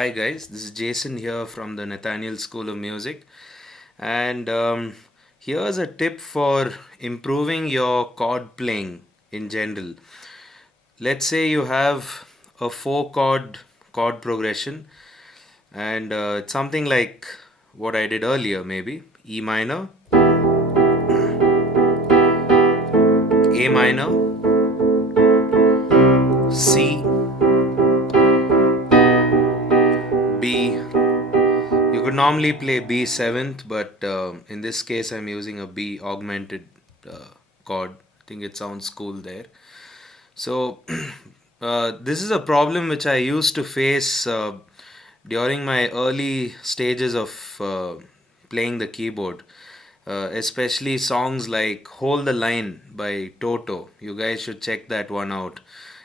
Hi guys, this is Jason here from the Nathaniel School of Music, and here's a tip for improving your chord playing in general. Let's say you have a four chord progression, and it's something like what I did earlier, maybe E minor, A minor, C, B. You could normally play B seventh, but in this case, I'm using a B augmented chord. I think it sounds cool there. So, this is a problem which I used to face during my early stages of playing the keyboard, especially songs like Hold the Line by Toto. You guys should check that one out.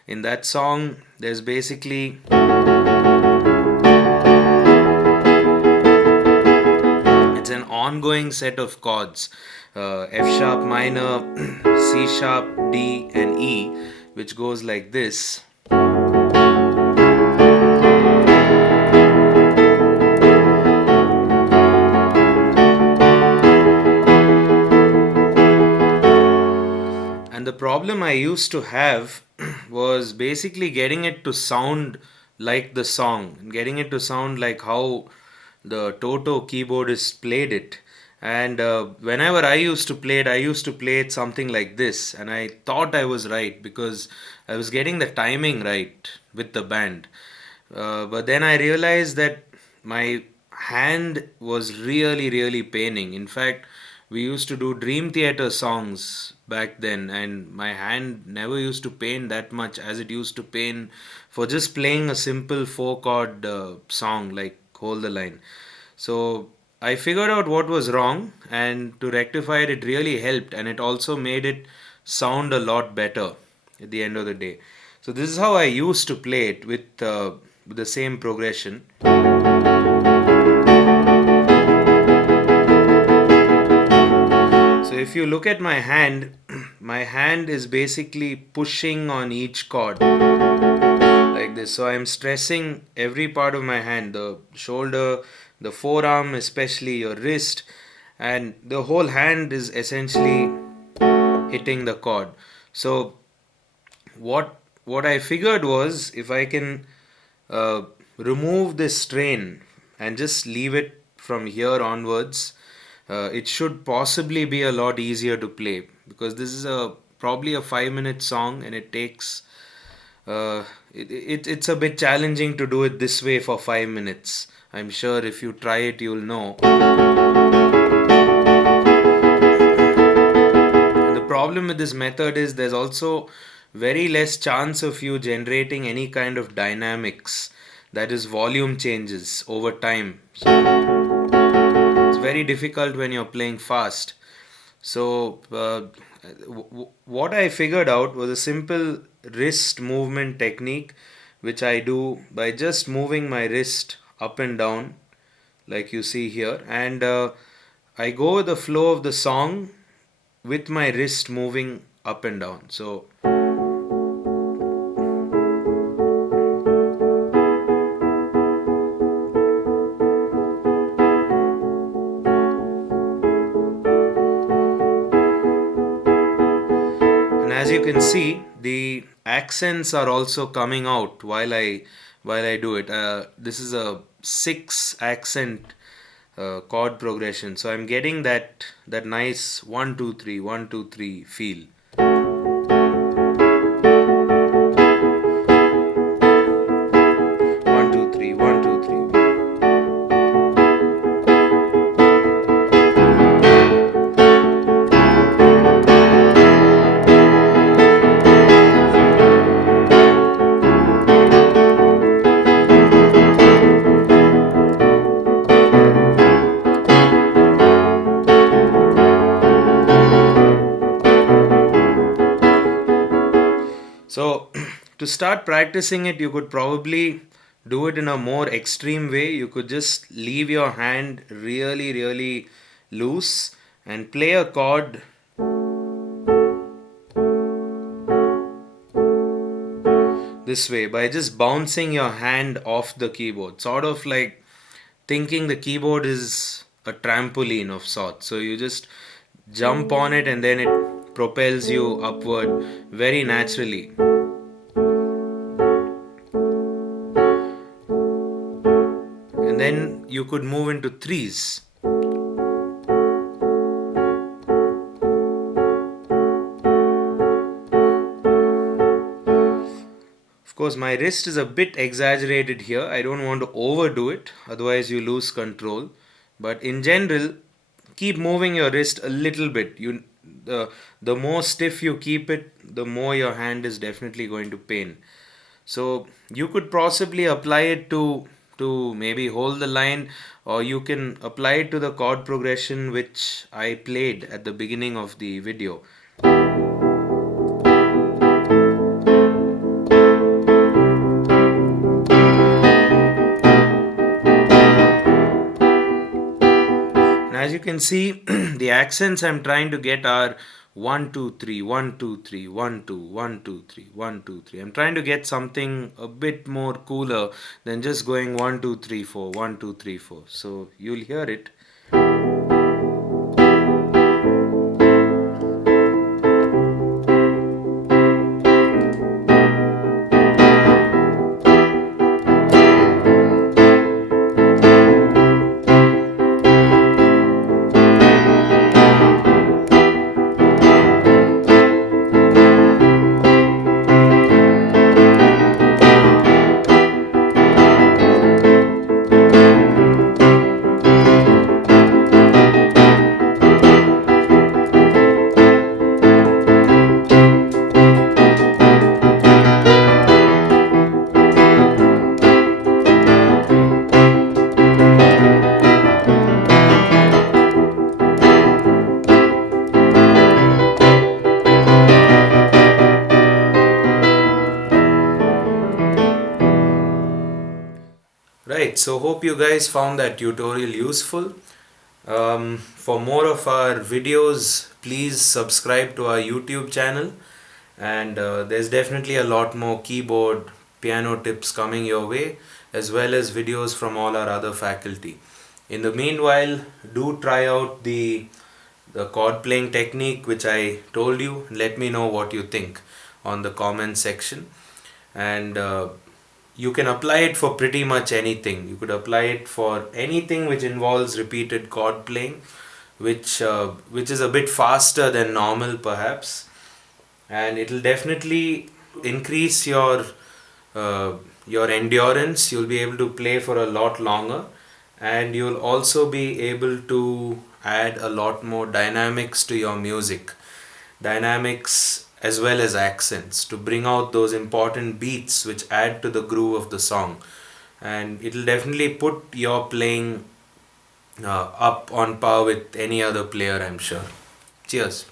In that song, there's basically it's an ongoing set of chords, F sharp minor, C sharp, D, and E, which goes like this. And the problem I used to have was basically getting it to sound like the song, getting it to sound like how the Toto keyboardist played it. And whenever I used to play it, I used to play it something like this. And I thought I was right because I was getting the timing right with the band. But then I realized that my hand was really paining. In fact, we used to do Dream Theater songs back then, and my hand never used to pain that much as it used to pain for just playing a simple four chord song like Hold the Line. So I figured out what was wrong, and to rectify it, it really helped, and it also made it sound a lot better at the end of the day. So this is how I used to play it with the same progression. So if you look at my hand, my hand is basically pushing on each chord like this. So I'm stressing every part of my hand, the shoulder, the forearm, especially your wrist, and the whole hand is essentially hitting the chord. So what I figured was if I can uh, remove this strain and just leave it from here onwards, it should possibly be a lot easier to play because this is a probably a 5 minute song and it takes it's a bit challenging to do it this way for 5 minutes. I'm sure if you try it, you'll know. And the problem with this method is there's also very less chance of you generating any kind of dynamics, that is, volume changes over time. It's very difficult when you're playing fast. So, what I figured out was a simple wrist movement technique, which I do by just moving my wrist up and down, like you see here, and I go with the flow of the song with my wrist moving up and down. So, and as you can see, the accents are also coming out while I do it. This is a 6 accent chord progression, so I'm getting that nice 1 2 3 1 2 3 feel. 1 2 3 1 2 3. So, to start practicing it, you could probably do it in a more extreme way. You could just leave your hand really loose and play a chord this way by just bouncing your hand off the keyboard, sort of like thinking the keyboard is a trampoline of sorts. So you just jump on it and then it propels you upward very naturally. And then you could move into threes. Of course, my wrist is a bit exaggerated here. I don't want to overdo it, otherwise, you lose control. But in general, keep moving your wrist a little bit. The more stiff you keep it, the more your hand is definitely going to pain. So you could possibly apply it to maybe hold the line, or you can apply it to the chord progression which I played at the beginning of the video. And as you can see, the accents I'm trying to get are 1 2 3 1 2 3 1 2 1 2 3 1 2 3. I'm trying to get something a bit more cooler than just going 1 2 3 4 1 2 3 4. So you'll hear it. Right, so hope you guys found that tutorial useful. For more of our videos, please subscribe to our YouTube channel, and there's definitely a lot more keyboard, piano tips coming your way, as well as videos from all our other faculty. In the meanwhile, do try out the chord playing technique which I told you. Let me know what you think on the comment section. And you can apply it for pretty much anything. You could apply it for anything which involves repeated chord playing, which is a bit faster than normal perhaps, and it'll definitely increase your endurance. You'll be able to play for a lot longer, and you'll also be able to add a lot more dynamics to your music, dynamics as well as accents, to bring out those important beats which add to the groove of the song. And it'll definitely put your playing up on par with any other player, I'm sure. Cheers.